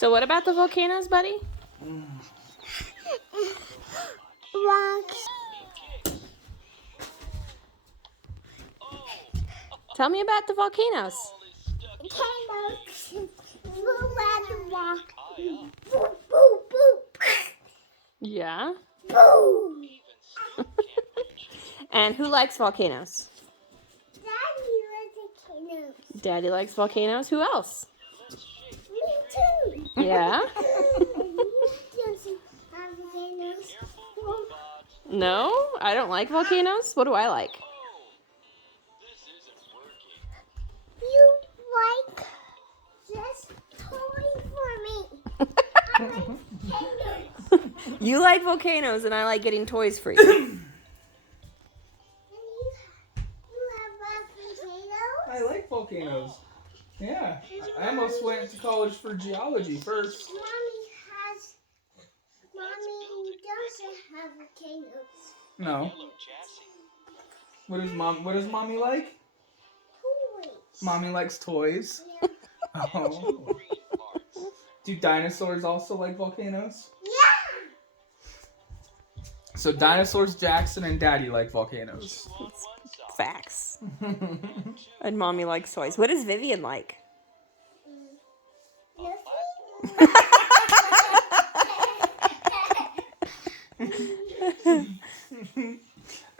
So what about the volcanoes, buddy? Rocks. Tell me about the volcanoes. Volcanoes. Move at the rock. Boop, boop, boop. Yeah. Boom. And who likes volcanoes? Daddy likes volcanoes. Daddy likes volcanoes. Who else? Me too. Yeah. Volcanoes. No, I don't like volcanoes. What do I like? You like just toy for me. I like volcanoes. You like volcanoes, and I like getting toys for you. And you have volcanoes? I like volcanoes. Yeah. I almost went to college for geology first. Mommy doesn't have volcanoes. No. What does mommy like? Toys. Mommy likes toys. Yeah. Oh. Do dinosaurs also like volcanoes? Yeah. So dinosaurs, Jackson, and Daddy like volcanoes. Facts. And mommy likes toys. What does Vivian like?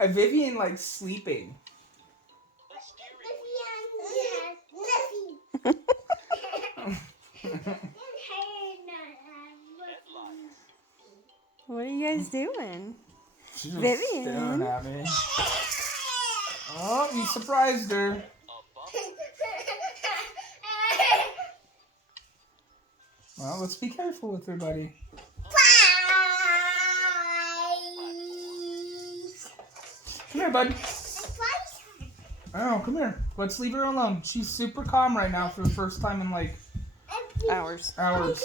Vivian likes sleeping. What are you guys doing? She's just Vivian. staring at me. Oh, you surprised her. Well, let's be careful with her, buddy. Come here, bud. Oh, come here. Let's leave her alone. She's super calm right now for the first time in like Hours. hours.